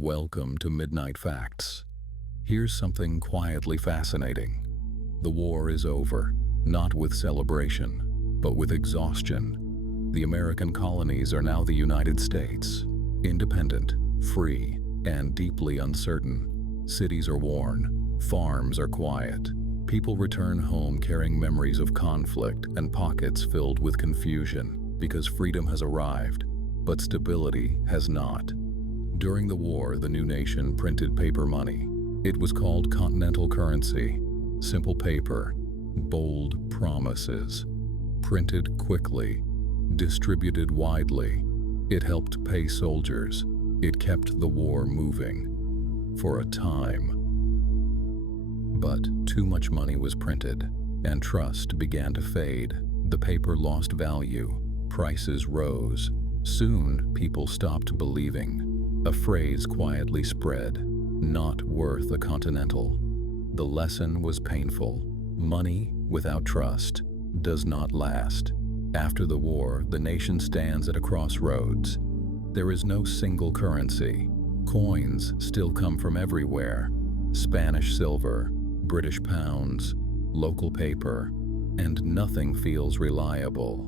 Welcome to Midnight Facts. Here's something quietly fascinating. The war is over, not with celebration, but with exhaustion. The American colonies are now the United States, independent, free, and deeply uncertain. Cities are worn, farms are quiet. People return home carrying memories of conflict and pockets filled with confusion because freedom has arrived, but stability has not. During the war, the new nation printed paper money. It was called continental currency. Simple paper, bold promises. Printed quickly, distributed widely. It helped pay soldiers. It kept the war moving. For a time. But too much money was printed, and trust began to fade. The paper lost value. Prices rose. Soon, people stopped believing. A phrase quietly spread, "Not worth a continental." The lesson was painful. Money without trust does not last. After the war, the nation stands at a crossroads. There is no single currency. Coins still come from everywhere. Spanish silver, British pounds, local paper, and nothing feels reliable.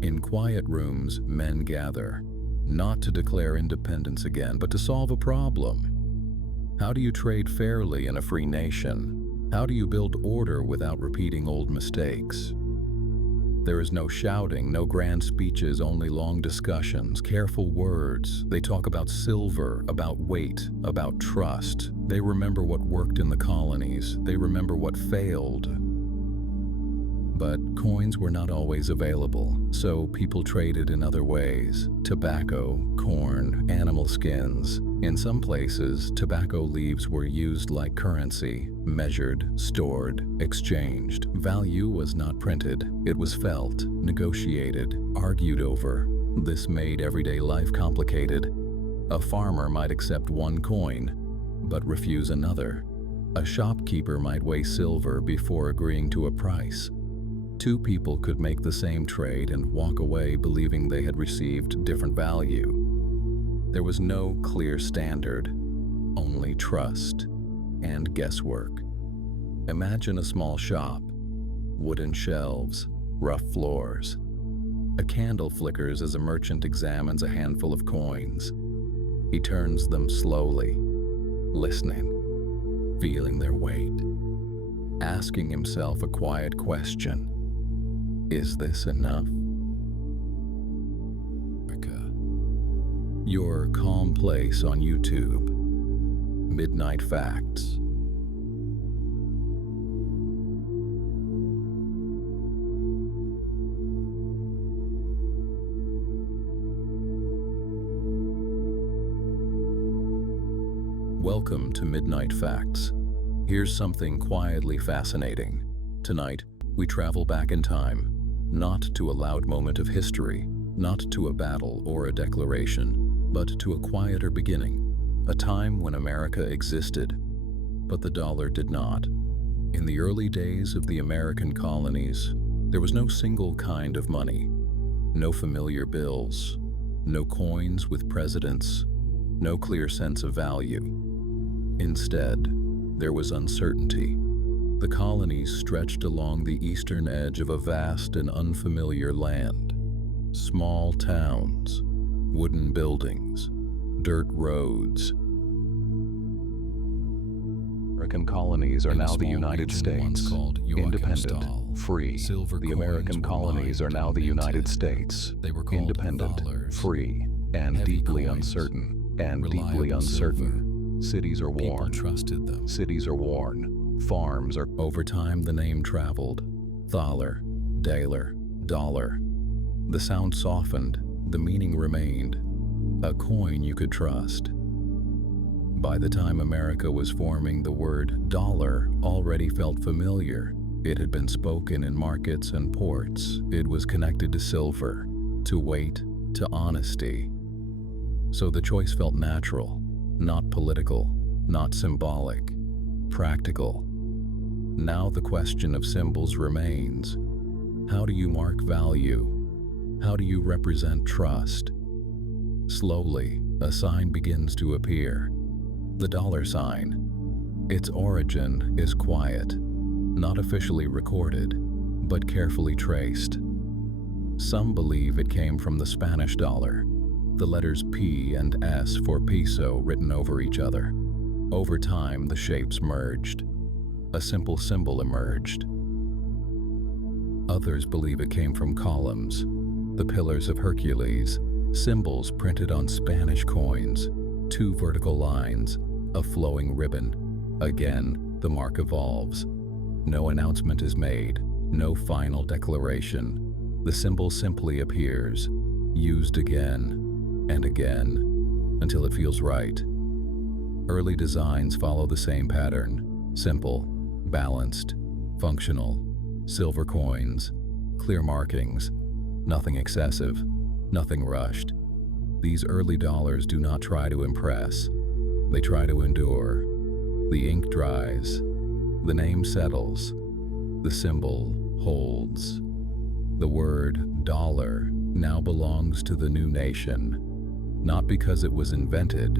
In quiet rooms, men gather. Not to declare independence again, but to solve a problem. How do you trade fairly in a free nation? How do you build order without repeating old mistakes? There is no shouting, no grand speeches, only long discussions, careful words. They talk about silver, about weight, about trust. They remember what worked in the colonies. They remember what failed. But coins were not always available, so people traded in other ways. Tobacco, corn, animal skins. In some places, tobacco leaves were used like currency, measured, stored, exchanged. Value was not printed. It was felt, negotiated, argued over. This made everyday life complicated. A farmer might accept one coin, but refuse another. A shopkeeper might weigh silver before agreeing to a price. Two people could make the same trade and walk away believing they had received different value. There was no clear standard, only trust and guesswork. Imagine a small shop, wooden shelves, rough floors. A candle flickers as a merchant examines a handful of coins. He turns them slowly, listening, feeling their weight, asking himself a quiet question. Is this enough? Your calm place on YouTube. Midnight Facts. Welcome to Midnight Facts. Here's something quietly fascinating. Tonight, we travel back in time, not to a loud moment of history, not to a battle or a declaration, but to a quieter beginning, a time when America existed, but the dollar did not. In the early days of the American colonies, there was no single kind of money, no familiar bills, no coins with presidents, no clear sense of value. Instead, there was uncertainty. The colonies stretched along the eastern edge of a vast and unfamiliar land. Small towns, wooden buildings, dirt roads. American colonies are now the United States, independent, free. The American colonies are now the United States, independent, free, and deeply uncertain, Cities are worn. Trusted them. Cities are worn. Farms are. Over time, the name traveled. Thaler, daler, dollar. The sound softened, the meaning remained. A coin you could trust. By the time America was forming, the word dollar already felt familiar. It had been spoken in markets and ports. It was connected to silver, to weight, to honesty. So the choice felt natural, not political, not symbolic, practical. Now the question of symbols remains. How do you mark value? How do you represent trust? Slowly, a sign begins to appear. The dollar sign. Its origin is quiet, not officially recorded, but carefully traced. Some believe it came from the Spanish dollar, the letters P and S for peso written over each other. Over time, the shapes merged. A simple symbol emerged. Others believe it came from columns, the pillars of Hercules, symbols printed on Spanish coins, two vertical lines, a flowing ribbon. Again, the mark evolves. No announcement is made, no final declaration. The symbol simply appears, used again and again, until it feels right. Early designs follow the same pattern: simple, balanced, functional, silver coins, clear markings, nothing excessive, nothing rushed. These early dollars do not try to impress. They try to endure. The ink dries. The name settles. The symbol holds. The word dollar now belongs to the new nation, not because it was invented,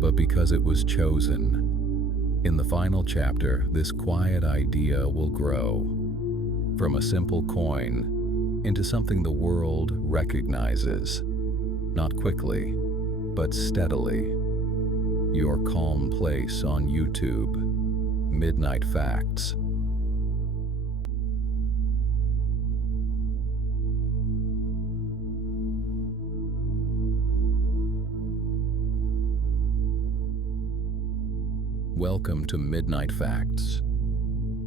but because it was chosen. In the final chapter, this quiet idea will grow from a simple coin into something the world recognizes, not quickly, but steadily. Your calm place on YouTube. Midnight Facts. Welcome to Midnight Facts.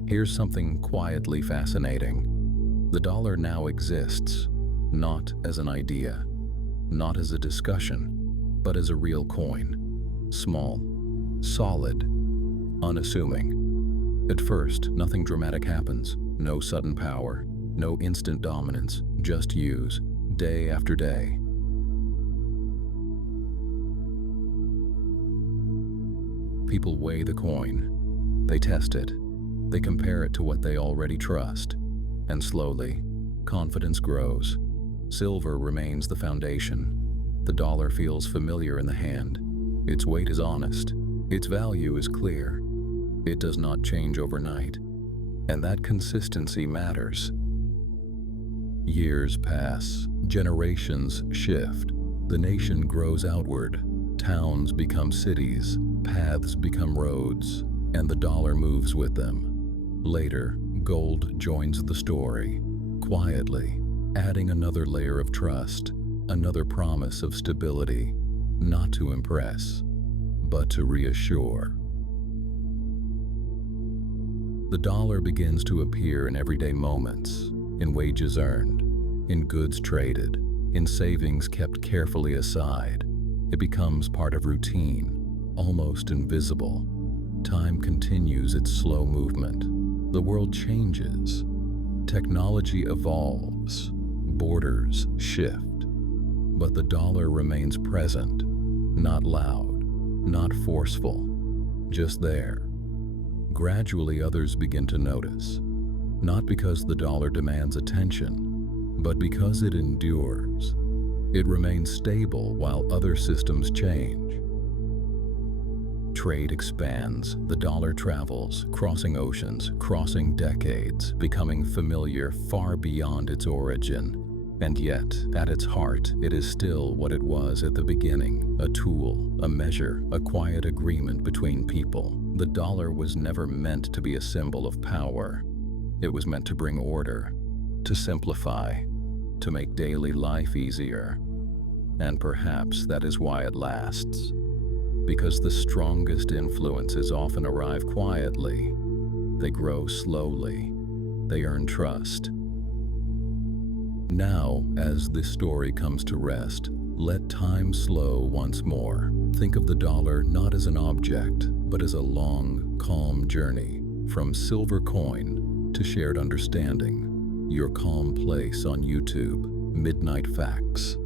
Here's something quietly fascinating. The dollar now exists, not as an idea, not as a discussion, but as a real coin. Small, solid, unassuming. At first, nothing dramatic happens. No sudden power, no instant dominance, just use, day after day. People weigh the coin. They test it. They compare it to what they already trust. And slowly, confidence grows. Silver remains the foundation. The dollar feels familiar in the hand. Its weight is honest. Its value is clear. It does not change overnight. And that consistency matters. Years pass. Generations shift. The nation grows outward. Towns become cities. Paths become roads. And the dollar moves with them. Later, gold joins the story. Quietly, adding another layer of trust. Another promise of stability. Not to impress, but to reassure. The dollar begins to appear in everyday moments, in wages earned, in goods traded, in savings kept carefully aside. It becomes part of routine, almost invisible. Time continues its slow movement. The world changes. Technology evolves. Borders shift. But the dollar remains present, not loud, not forceful, just there. Gradually, others begin to notice, not because the dollar demands attention, but because it endures. It remains stable while other systems change. Trade expands, the dollar travels, crossing oceans, crossing decades, becoming familiar far beyond its origin. And yet, at its heart, it is still what it was at the beginning, a tool, a measure, a quiet agreement between people. The dollar was never meant to be a symbol of power. It was meant to bring order, to simplify, to make daily life easier. And perhaps that is why it lasts. Because the strongest influences often arrive quietly. They grow slowly. They earn trust. Now, as this story comes to rest, let time slow once more. Think of the dollar not as an object, but as a long, calm journey, from silver coin to shared understanding. Your calm place on YouTube. Midnight Facts.